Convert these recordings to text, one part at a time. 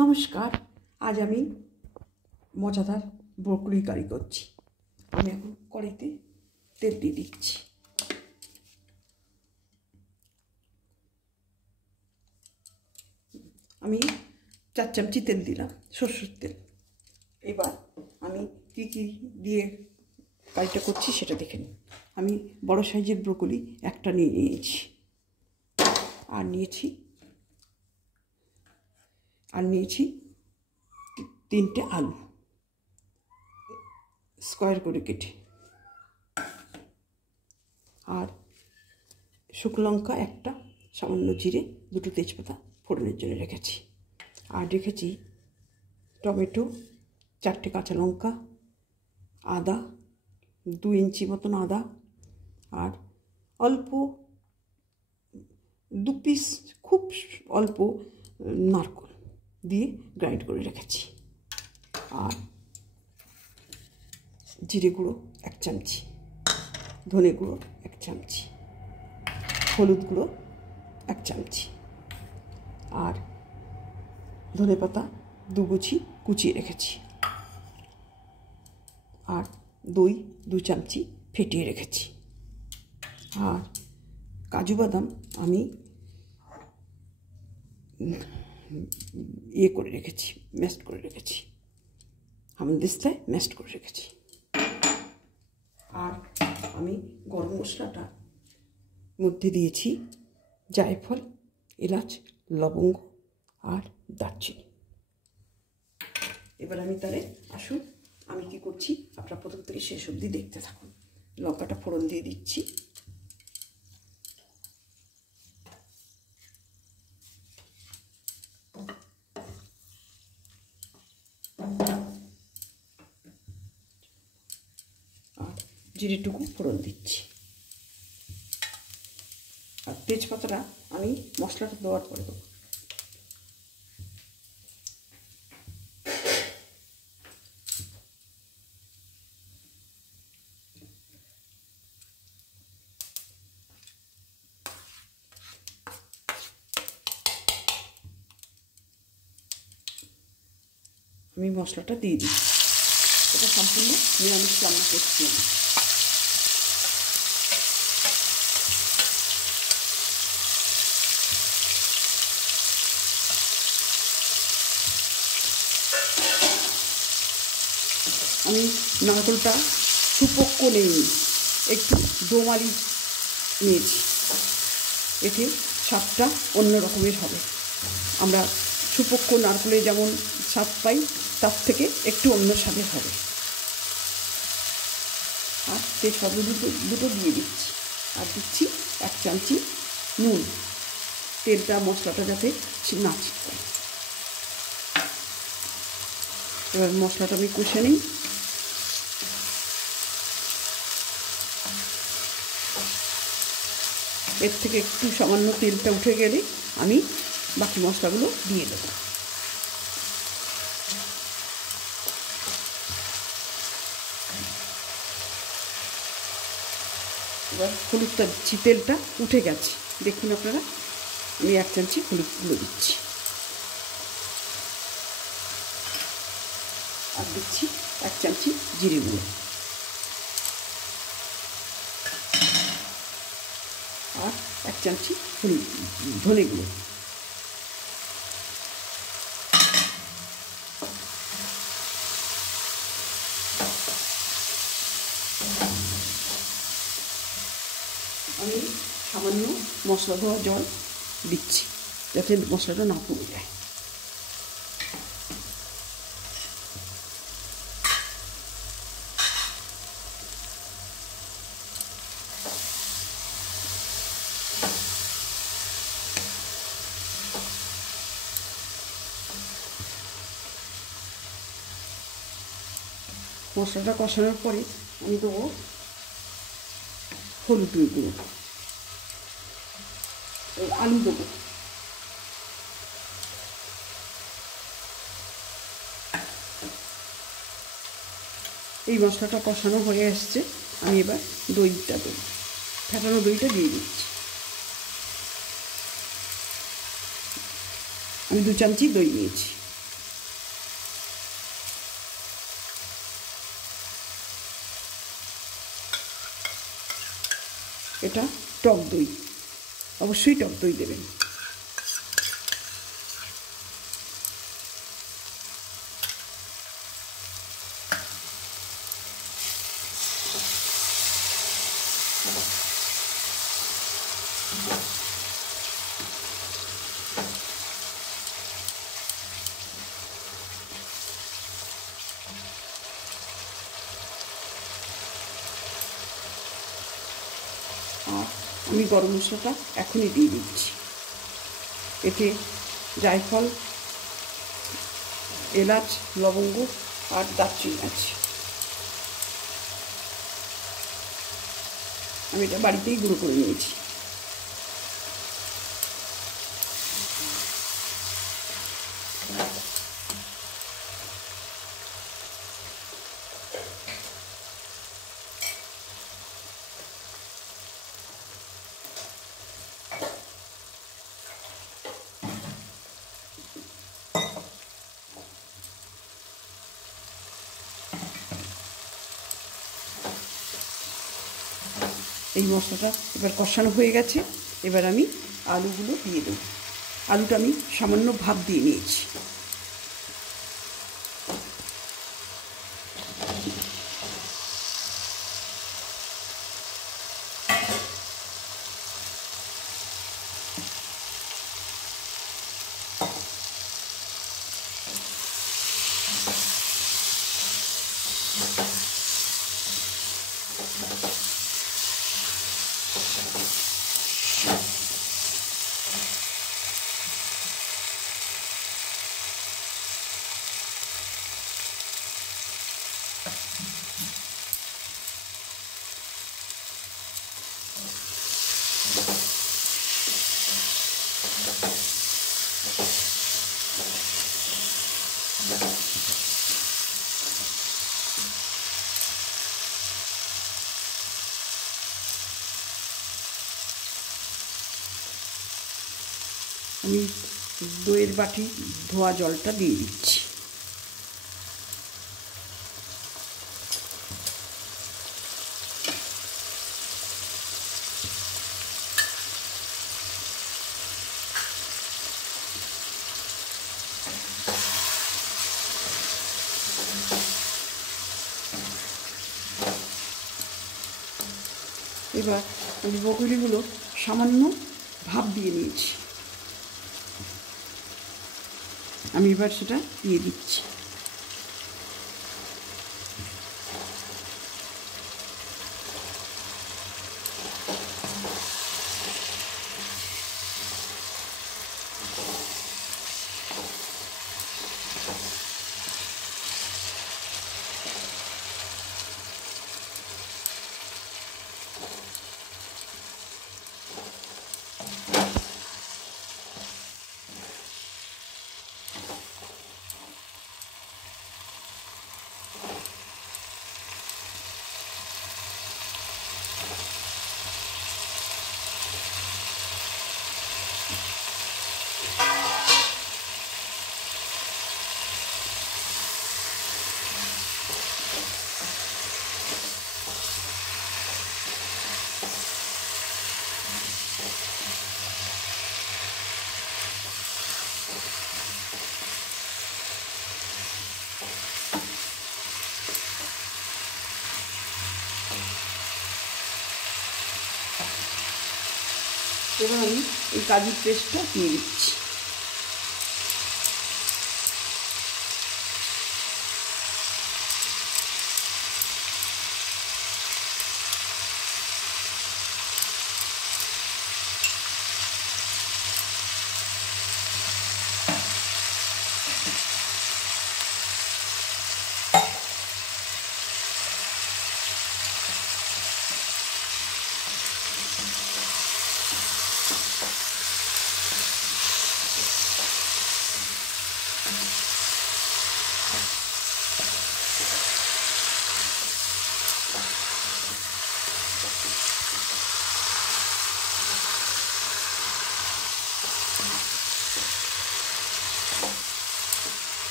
নমস্কার। আজ আমি মজাদার ব্রকলি কারি করছি। আমি এখন কড়াইতে তেল দিয়ে দিচ্ছি। আমি 4 চামচি তেল দিলাম, সরষের তেল। এবার আমি কী কী দিয়ে কারিটা করছি সেটা দেখে নিন। আমি বড় সাইজের ব্রকলি একটা নিয়েছি, আর নিয়েছি 3টে আলু স্কোয়ার করে কেটে, আর শুকনো লঙ্কা একটা, সামান্য জিরে, 2টো তেজপাতা ফোড়নের জন্য রেখেছি। আর রেখেছি টমেটো, 4টে কাঁচা লঙ্কা, আদা 2 ইঞ্চি মতন আদা, আর অল্প 2 পিস খুব অল্প নারকেল দিয়ে গ্রাইন্ড করে রেখেছি। আর জিরে গুঁড়ো 1 চামচি, ধনে গুঁড়ো 1 চামচি, হলুদ গুঁড়ো 1 চামচি, আর ধনে পাতা 2 গুছি কুচিয়ে রেখেছি, আর দই 2 চামচি ফেটিয়ে রেখেছি। আর কাজু বাদাম আমি করে রেখেছি, ম্যাশড করে রেখেছি, হামানদিস্তায় ম্যাশড করে রেখেছি। আর আমি গরম মশলাটা মধ্যে দিয়েছি জায়ফল, এলাচ, লবঙ্গ আর দারচিনি। এবার আমি তাহলে আসুন আমি কি করছি আপনারা প্রথম থেকে শেষ অবধি দেখতে থাকুন। লঙ্কাটা ফোড়ন দিয়ে দিচ্ছি। আর জিরেটুকু ফোড়ন দিচ্ছি। আর তেজপাতাটা আমি মশলাটা দেওয়ার পরে দেবো। আমি মশলাটা দিয়ে দিই। এটা সম্পূর্ণ নিরামিষ রান্না করছি আমি। আমি নারকেলটা সুপক্ক নেইনি, একটু দোমালি নিয়েছি, এতে স্বাদটা অন্য রকমের হবে। আমরা সুপক্ক নারকেলে যেমন স্বাদ পাই, তার থেকে একটু অন্য স্বাদের হবে। আর তেজপাতা দুটো দিয়ে দিচ্ছি, আর দিচ্ছি 1 চামচি নুন, তেলটা মশলাটা যাতে না ছিটকায়। এবার মশলাটা আমি কষে নিই। এর থেকে একটু সামান্য তেলটা উঠে গেলে আমি বাকি মশলাগুলো দিয়ে দেবো। এবার হলুদটা দিচ্ছি, তেলটা উঠে গেছে দেখুন আপনারা। আমি 1 চামচি হলুদ গুঁড়ো দিচ্ছি, আর দিচ্ছি 1 চামচি জিরে গুঁড়ো, আর 1 চামচি ধনে গুঁড়ো। আমি সামান্য মশলা ধোয়া জল দিচ্ছি যাতে মশলাটা না পুড়ে যায়। মশলাটা কষানোর পরে আমি দেবো হলুদ গুঁড়ো, আলু দেবো, এই মশলাটা কষানো হয়ে আসছে। আমি এবার দইটা দেবো, ফেটানো দইটা দিয়ে দিচ্ছি। আমি 2 চামচি দই নিয়েছি। এটা টক দই, অবশ্যই টক দই দেবেন। আর আমি গরম মশলাটা এখনই দিয়ে দিচ্ছি। এতে জায়ফল, এলাচ, লবঙ্গ আর দারচিনি আছে। আমি এটা বাড়িতেই গুঁড়ো করে নিয়েছি। এই মশলাটা এবার কষানো হয়ে গেছে। এবার আমি আলুগুলো দিয়ে দেব। আলুটা আমি সামান্য ভাপ দিয়ে নিয়েছি। আমি দইয়ের বাটি ধোয়া জলটা দিয়ে দিচ্ছি। এবার আমি বকুলিগুলো সামান্য ভাপ দিয়ে নিয়েছি। আমি এবার সেটা দিয়ে দিচ্ছি। এবার আমি এই কাজুর পেস্টটা দিয়ে দিচ্ছি।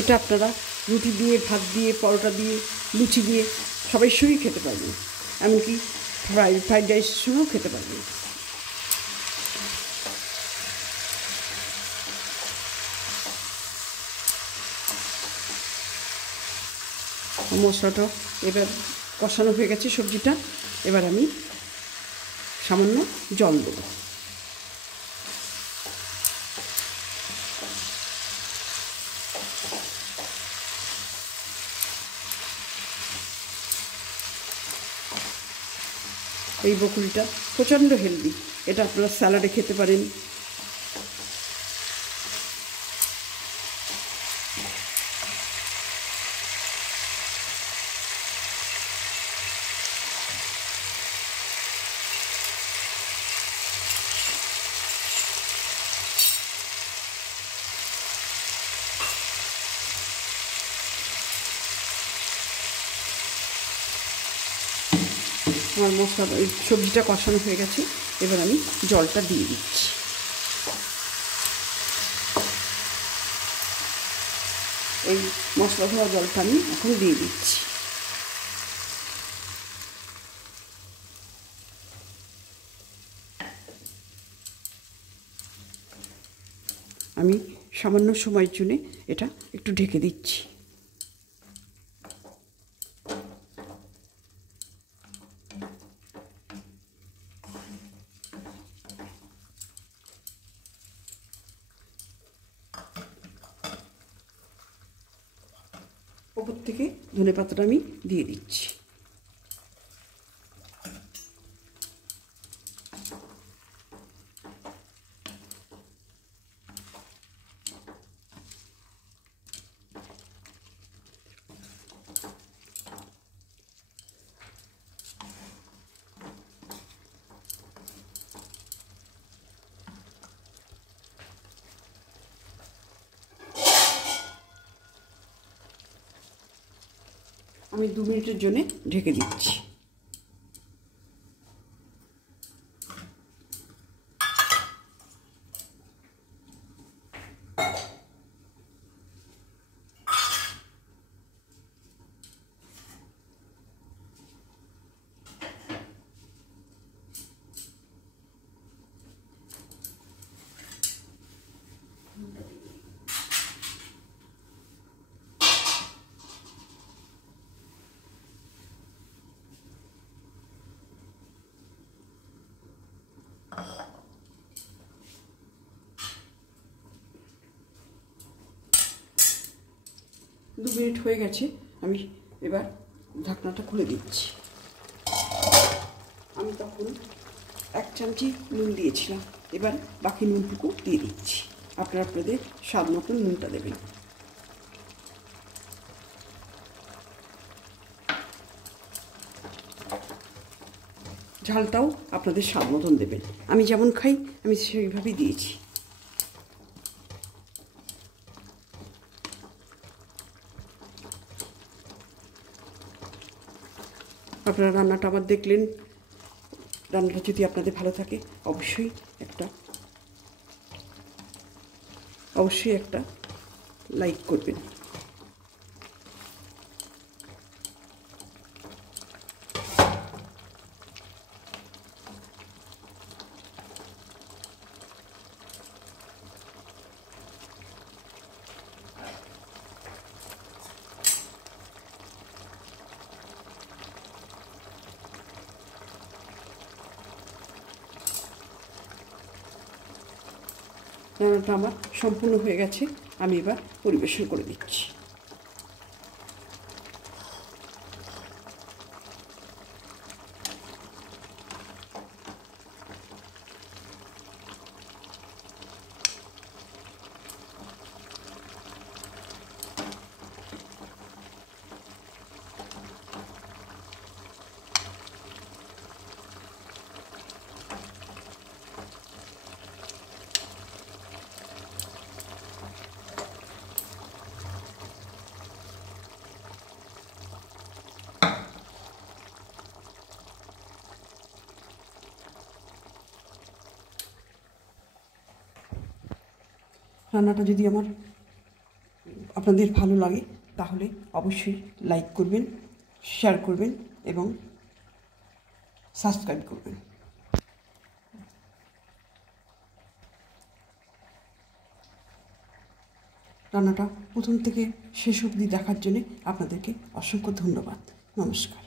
এটা আপনারা রুটি দিয়ে, ভাত দিয়ে, পরোটা দিয়ে, লুচি দিয়ে সবাই সঙ্গেই খেতে পারবেন। এমনকি ফ্রাইড রাইসের সঙ্গেও খেতে পারবেন। মশলাটা এবার কষানো হয়ে গেছে সবজিটা। এবার আমি সামান্য জল দেবো। এই বকুলিটা প্রচণ্ড হেলদি, এটা আপনারা স্যালাডে খেতে পারেন। আমার মশলা সবজিটা কষানো হয়ে গেছে, এবার আমি জলটা দিয়ে দিচ্ছি। এই মশলা ধোয়া জলটা আমি এখন দিয়ে দিচ্ছি। আমি সামান্য সময়ের জন্য এটা একটু ঢেকে দিচ্ছি। ওপর থেকে ধনেপাতাটা আমি দিয়ে দিচ্ছি। আমি 2 মিনিটের জন্য ঢেকে দিচ্ছি। দু মিনিট হয়ে গেছে, আমি এবার ঢাকনাটা খুলে দিচ্ছি। আমি তখন 1 চামচি নুন দিয়েছিলাম, এবার বাকি নুনটুকু দিয়ে দিচ্ছি। আপনারা আপনাদের স্বাদ মতন নুনটা দেবেন। ঝালটাও আপনাদের স্বাদ মতন দেবেন। আমি যেমন খাই আমি সেইভাবেই দিয়েছি। আপনারা রান্নাটা আবার দেখলেন, রান্নাটা যদি আপনাদের ভালো থাকে অবশ্যই একটা লাইক করবেন। রান্নাটা আমার সম্পূর্ণ হয়ে গেছে, আমি এবার পরিবেশন করে দিচ্ছি। রান্নাটা যদি আপনাদের ভালো লাগে তাহলে অবশ্যই লাইক করবেন, শেয়ার করবেন এবং সাবস্ক্রাইব করবেন। রান্নাটা প্রথম থেকে শেষ অবধি দেখার জন্যে আপনাদেরকে অসংখ্য ধন্যবাদ। নমস্কার।